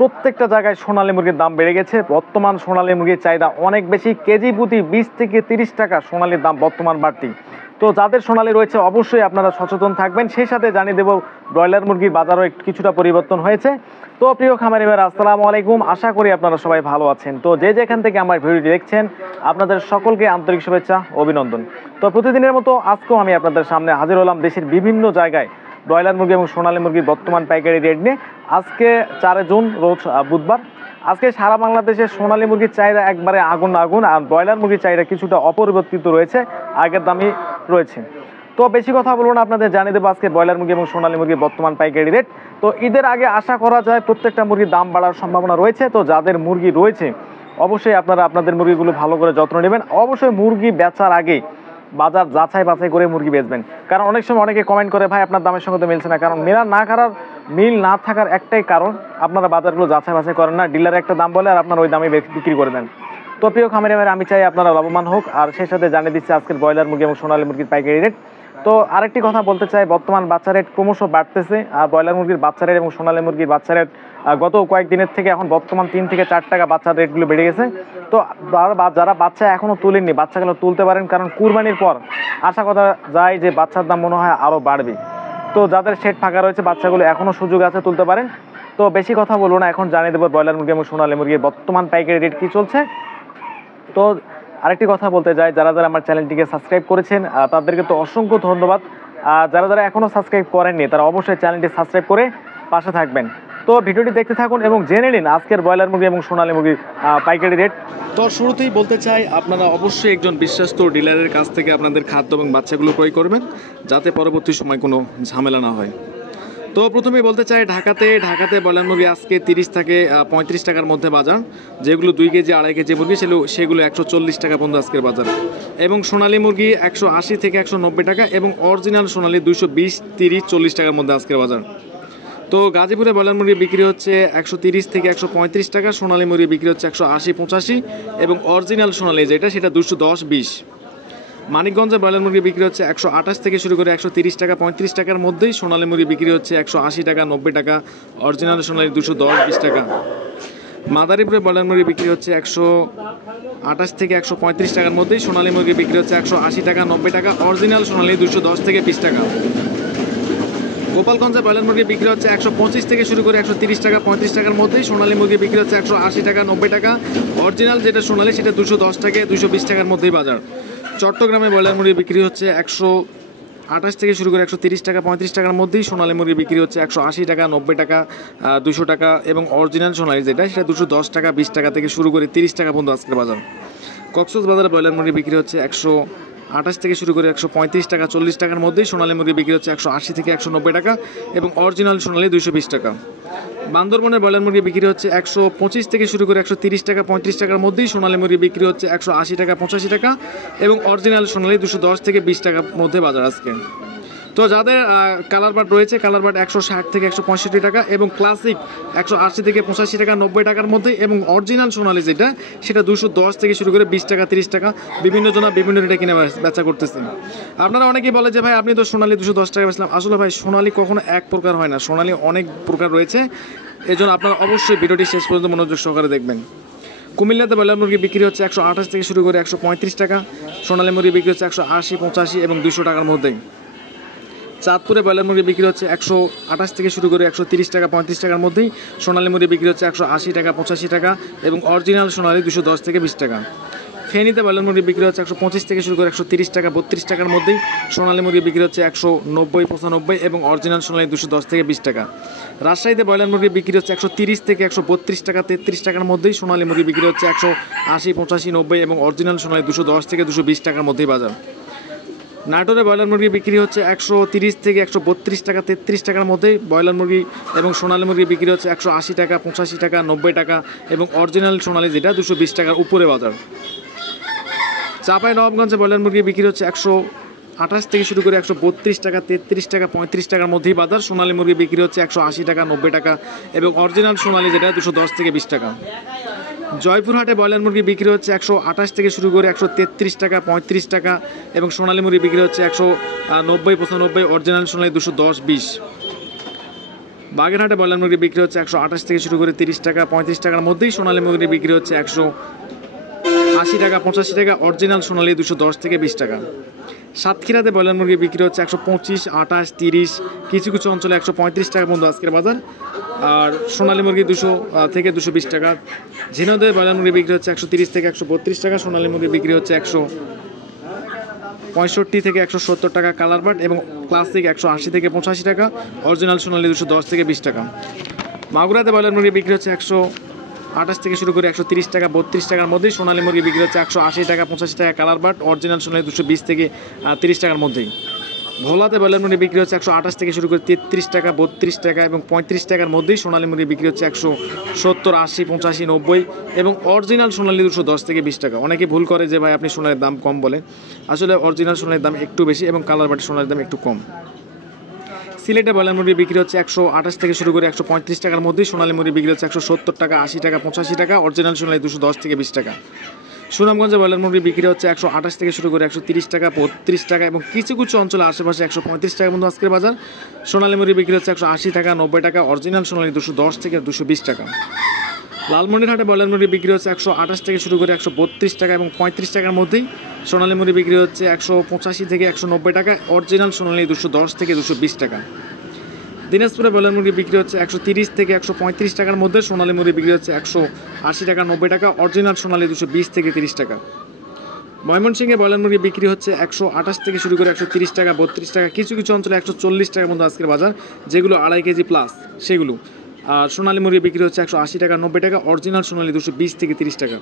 প্রত্যেকটা জায়গায় সোনালী মুরগির দাম বেড়ে গেছে। বর্তমান সোনালী মুরগির চাহিদা অনেক বেশি, কেজি প্রতি 20 থেকে 30 টাকা সোনালীর দাম বর্তমান বাড়তি। তো যাদের সোনালী রয়েছে অবশ্যই আপনারা সচেতন থাকবেন। সেই সাথে জানিয়ে দেব ব্রয়লার মুরগির বাজারও কিছুটা পরিবর্তন হয়েছে। তো প্রিয় খামারি ভাইরা, আসসালামু আলাইকুম, আশা করি আপনারা সবাই ভালো আছেন। তো যে যেখান থেকে আমার ভিডিওটি দেখছেন আপনাদের সকলকে আন্তরিক শুভেচ্ছা, অভিনন্দন। তো প্রতিদিনের মতো আজকেও আমি আপনাদের সামনে হাজির হলাম দেশের বিভিন্ন জায়গায় ব্রয়লার মুরগি এবং সোনালী মুরগির বর্তমান পাইকারি রেট নিয়ে। আজকে 4 জুন, রোজ বুধবার। আজকে সারা বাংলাদেশে সোনালী মুরগির চাহিদা একবারে আগুন, আর ব্রয়লার মুরগির চাহিদা কিছুটা অপরিবর্তিত রয়েছে, আগের দামই রয়েছে। তো বেশি কথা বলবো না, আপনাদের জানিয়ে দেবো আজকে ব্রয়লার মুরগি এবং সোনালী মুরগির বর্তমান পাইকারি রেট। তো ঈদের আগে আশা করা যায় প্রত্যেকটা মুরগির দাম বাড়ার সম্ভাবনা রয়েছে। তো যাদের মুরগি রয়েছে অবশ্যই আপনারা আপনাদের মুরগিগুলো ভালো করে যত্ন নেবেন। অবশ্যই মুরগি বেচার আগে বাজার যাচাই বাছাই করে মুরগি বেচবেন। কারণ অনেক সময় অনেকে কমেন্ট করে, ভাই আপনার দামের সঙ্গে তো মিলছে না। কারণ মিল না থাকার একটাই কারণ, আপনারা বাজারগুলো যাচাই বাছাই করেন না। ডিলার একটা দাম বলে আর আপনার ওই দামে বিক্রি করে দেন। তো প্রিয় খামারি ভাইরা, আমি চাই আপনারা লাভবান হোক। আর সেই সাথে জানিয়ে দিচ্ছি আজকের ব্রয়লার মুরগি এবং সোনালী মুরগির পাইকারি রেট। তো আরেকটি কথা বলতে চাই, বর্তমান বাচ্চা রেট ক্রমশ বাড়তেছে। আর ব্রয়লার মুরগির বাচ্চা রেট এবং সোনালী মুরগির বাচ্চা রেট গত কয়েকদিনের থেকে এখন বর্তমান 3 থেকে 4 টাকা বাচ্চার রেটগুলো বেড়ে গেছে। তো যারা বাচ্চা এখনও তুলেননি, বাচ্চাগুলো তুলতে পারেন। কারণ কুরবানির পর আশা করা যায় যে বাচ্চার দাম মনে হয় আরও বাড়বে। তো যাদের শেড ফাঁকা রয়েছে বাচ্চাগুলো এখনও সুযোগ আছে, তুলতে পারেন। তো বেশি কথা বলবো না, এখন জানিয়ে দেবো ব্রয়লার মুরগি এবং সোনালী মুরগির বর্তমান পাইকারি রেট কী চলছে। তো আরেকটি কথা বলতে চাই, যারা আমার চ্যানেলটিকে সাবস্ক্রাইব করেছেন তাদেরকে তো অসংখ্য ধন্যবাদ। যারা এখনও সাবস্ক্রাইব করেননি তারা অবশ্যই চ্যানেলটি সাবস্ক্রাইব করে পাশে থাকবেন। তো ভিডিওটি দেখতে থাকুন এবং জেনে নিন আজকের ব্রয়লার মুরগি এবং সোনালী মুরগির পাইকারি রেট। তো শুরুতেই বলতে চাই, আপনারা অবশ্যই একজন বিশ্বস্ত ডিলারের কাছ থেকে আপনাদের খাদ্য এবং বাচ্চাগুলো ক্রয় করবেন, যাতে পরবর্তী সময় কোনো ঝামেলা না হয়। তো প্রথমেই বলতে চাই, ঢাকাতে ব্রয়লার মুরগি আজকে 30 থেকে 35 টাকার মধ্যে বাজার। যেগুলো 2 কেজি 2.5 কেজি মুরগি সেগুলো 140 টাকা পর্যন্ত আজকের বাজার। এবং সোনালী মুরগি 180 থেকে 190 টাকা এবং অরিজিনাল সোনালী 220, 30, 40 টাকার মধ্যে আজকের বাজার। তো গাজীপুরে ব্রয়লার মুরগি বিক্রি হচ্ছে 130 থেকে 135 টাকা, সোনালী মুরগি বিক্রি হচ্ছে 180, 85 এবং অরিজিনাল সোনালী সেটা 210, 20। মানিকগঞ্জে ব্রয়লার মুরগি বিক্রি হচ্ছে 128 থেকে শুরু করে 130 টাকা, 35 টাকার মধ্যেই সোনালী মুরগি বিক্রি হচ্ছে 180 টাকা, 90 টাকা, অরিজিনাল সোনালী 210, 20 টাকা। মাদারীপুরে ব্রয়লার মুরগি বিক্রি হচ্ছে 128 থেকে 135 টাকার মধ্যেই সোনালী মুরগি বিক্রি হচ্ছে 180 টাকা, 90 টাকা, অরিজিনাল সোনালী 210 থেকে 20 টাকা। গোপালগঞ্জে ব্রয়লার মুরগি বিক্রি হচ্ছে 125 থেকে শুরু করে 130 টাকা, 35 টাকার মধ্যেই সোনালী মুরগি বিক্রি হচ্ছে 180 টাকা, 90 টাকা, অরিজিনাল যেটা সোনালী সেটা 210 থেকে 220 টাকার মধ্যেই বাজার। চট্টগ্রামে ব্রয়লার মুরগি বিক্রি হচ্ছে 128 থেকে শুরু করে 130 টাকা, 35 টাকার মধ্যেই সোনালী মুরগি বিক্রি হচ্ছে 180 টাকা, 90 টাকা, 200 টাকা এবং অরিজিনাল সোনালী সেটা 210 টাকা, 20 টাকা থেকে শুরু করে 30 টাকা পর্যন্ত আজকের বাজার। কক্সবাজারে ব্রয়লার মুরগি বিক্রি হচ্ছে 128 থেকে শুরু করে 135 টাকা, 40 টাকার মধ্যেই সোনালী মুরগি বিক্রি হচ্ছে 180 থেকে 190 টাকা এবং অরিজিনাল সোনালী 220 টাকা। বান্দরবনের ব্রয়লার মুরগি বিক্রি হচ্ছে 125 থেকে শুরু করে 130 টাকা, 35 টাকার মধ্যেই সোনালী মুরগি বিক্রি হচ্ছে 180 টাকা, 85 টাকা এবং অরিজিনাল সোনালী 210 থেকে 20 টাকার মধ্যে বাজার আজকে। তো যাদের কালার বাট রয়েছে, কালার বাট 160 থেকে 165 টাকা এবং ক্লাসিক 180 থেকে 85 টাকা, 90 টাকার মধ্যে এবং অরিজিনাল সোনালী সেটা 210 থেকে শুরু করে 20 টাকা, 30 টাকা, বিভিন্ন জনা বিভিন্ন রেটে কিনে বেচা করতেছে। আপনারা অনেকেই বলে যে ভাই আপনি তো সোনালী 210 টাকা বেচলাম। আসলে ভাই সোনালী কখনো এক প্রকার হয় না, সোনালী অনেক প্রকার রয়েছে। এই জন্য আপনারা অবশ্যই ভিডিওটি শেষ পর্যন্ত মনোযোগ সহকারে দেখবেন। কুমিল্লাতে ব্রয়লার মুরগি বিক্রি হচ্ছে 128 থেকে শুরু করে 135 টাকা, সোনালী মুরগি বিক্রি হচ্ছে 180, 85 এবং 200 টাকার মধ্যেই। চাঁদপুরে ব্রয়লার মুরগি বিক্রি হচ্ছে 128 থেকে শুরু করে 130 টাকা, 35 টাকার মধ্যেই সোনালী মুরগি বিক্রি হচ্ছে 180 টাকা, 85 টাকা এবং অরিজিনাল সোনালী 210 থেকে 20 টাকা। ফেনীতে ব্রয়লার মুরগি বিক্রি হচ্ছে 125 থেকে শুরু করে 130 টাকা, 32 টাকার মধ্যেই সোনালী মুরগি বিক্রি হচ্ছে 190, 95 এবং অরিজিনাল সোনালী 210 থেকে 20 টাকা। রাজশাহীতে ব্রয়লার মুরগি বিক্রি হচ্ছে 130 থেকে 132 টাকা, 33 টাকার মধ্যেই সোনালী মুরগি বিক্রি হচ্ছে 180, 85, 90 এবং অরিজিনাল সোনালী 210 থেকে 220 টাকার মধ্যেই বাজার। নাটোরে ব্রয়লার মুরগি বিক্রি হচ্ছে 130 থেকে 132 টাকা, 33 টাকার মধ্যেই ব্রয়লার মুরগি এবং সোনালী মুরগি বিক্রি হচ্ছে 180 টাকা, 85 টাকা, 90 টাকা এবং অরিজিনাল সোনালী 220 টাকার উপরে বাজার। চাঁপাইনবাবগঞ্জে ব্রয়লার মুরগি বিক্রি হচ্ছে 128 থেকে শুরু করে 132 টাকা, 33 টাকা, 35 টাকার মধ্যেই বাজার। সোনালী মুরগি বিক্রি হচ্ছে 180 টাকা, 90 টাকা এবং অরিজিনাল সোনালী 210 থেকে 20 টাকা। জয়পুরহাটে ব্রয়লার মুরগি বিক্রি হচ্ছে 128 থেকে শুরু করে 133 টাকা, 35 টাকা এবং সোনালী মুরগি বিক্রি হচ্ছে 190, 95, অরিজিনাল সোনালী 210, 20। বাগেরহাটে ব্রয়লার মুরগি বিক্রি হচ্ছে 128 থেকে শুরু করে 30 টাকা 35 টাকার মধ্যেই সোনালী মুরগি বিক্রি হচ্ছে 180 টাকা 85 টাকা, অরিজিনাল সোনালী 210 থেকে 20 টাকা। সাতক্ষীরাতে ব্রয়লার মুরগি বিক্রি হচ্ছে 125, 28, 30, কিছু কিছু অঞ্চলে 135 টাকা পর্যন্ত আজকের বাজার। আর সোনালী মুরগি 200 থেকে 220 টাকা। ঝিনাইদহে ব্রয়লার মুরগি বিক্রি হচ্ছে 130 থেকে 132 টাকা, সোনালী মুরগি বিক্রি হচ্ছে 165 থেকে 170 টাকা কালার বাট, এবং ক্লাসিক 180 থেকে 85 টাকা, অরিজিনাল সোনালী 210 থেকে 20 টাকা। মাগুরাতে ব্রয়লার মুরগি বিক্রি হচ্ছে 128 থেকে শুরু করে 130 টাকা 32 টাকার মধ্যেই, সোনালী মুরগি বিক্রি হচ্ছে 180 টাকা 85 টাকা কালার বাট, অরিজিনাল সোনালী 220 থেকে 30 টাকার মধ্যেই। ভোলাতে ব্রয়লার মুরগি বিক্রি হচ্ছে 128 থেকে শুরু করে 33 টাকা 32 টাকা এবং 35 টাকার মধ্যেই, সোনালী মুরগি বিক্রি হচ্ছে 170, 80, 85, 90 এবং অরিজিনাল সোনালী 210 থেকে 20 টাকা। অনেকে ভুল করে যে ভাই আপনি সোনালীর দাম কম বলে, আসলে অরিজিনাল সোনালীর দাম একটু বেশি এবং কালার বাটি সোনালীর দাম একটু কম। সিলেটে ব্রয়লার মুরগি বিক্রি হচ্ছে 128 থেকে শুরু করে 135 টাকার মধ্যেই, সোনালী মুরগি বিক্রি হচ্ছে 170 টাকা 80 টাকা 85 টাকা, অরিজিনাল সোনালী 210 থেকে 20 টাকা। সুনামগঞ্জে ব্রয়লার মুরগি বিক্রি হচ্ছে 128 থেকে শুরু করে 130 টাকা 32 টাকা এবং কিছু কিছু অঞ্চলে আশেপাশে 135 টাকা পর্যন্ত আজকের বাজার। সোনালী মুরগি বিক্রি হচ্ছে 180 টাকা 90 টাকা, অরিজিনাল সোনালী 210 থেকে 220 টাকা। লালমনিরহাটে ব্রয়লার মুরগি বিক্রি হচ্ছে 128 থেকে শুরু করে 132 টাকা এবং 35 টাকার মধ্যেই, সোনালী মুরগি বিক্রি হচ্ছে 185 থেকে 190 টাকা, অরিজিনাল সোনালী 210 থেকে 220 টাকা। দিনাজপুরে ব্রয়লার মুরগি বিক্রি হচ্ছে 130 থেকে 135 টাকার মধ্যে, সোনালী মুরগি বিক্রি হচ্ছে 180 টাকা 90 টাকা, অরিজিনাল সোনালী 220 থেকে 30 টাকা। ময়মনসিংহে ব্রয়লার মুরগি বিক্রি হচ্ছে 128 থেকে শুরু করে 130 টাকা 32 টাকা, কিছু কিছু অঞ্চলে 140 টাকার মধ্যে আজকের বাজার, যেগুলো 2.5 কেজি প্লাস সেগুলো। আর সোনালী মুরগি বিক্রি হচ্ছে 180 টাকা 90 টাকা, অরিজিনাল সোনালী 220 থেকে 30 টাকা।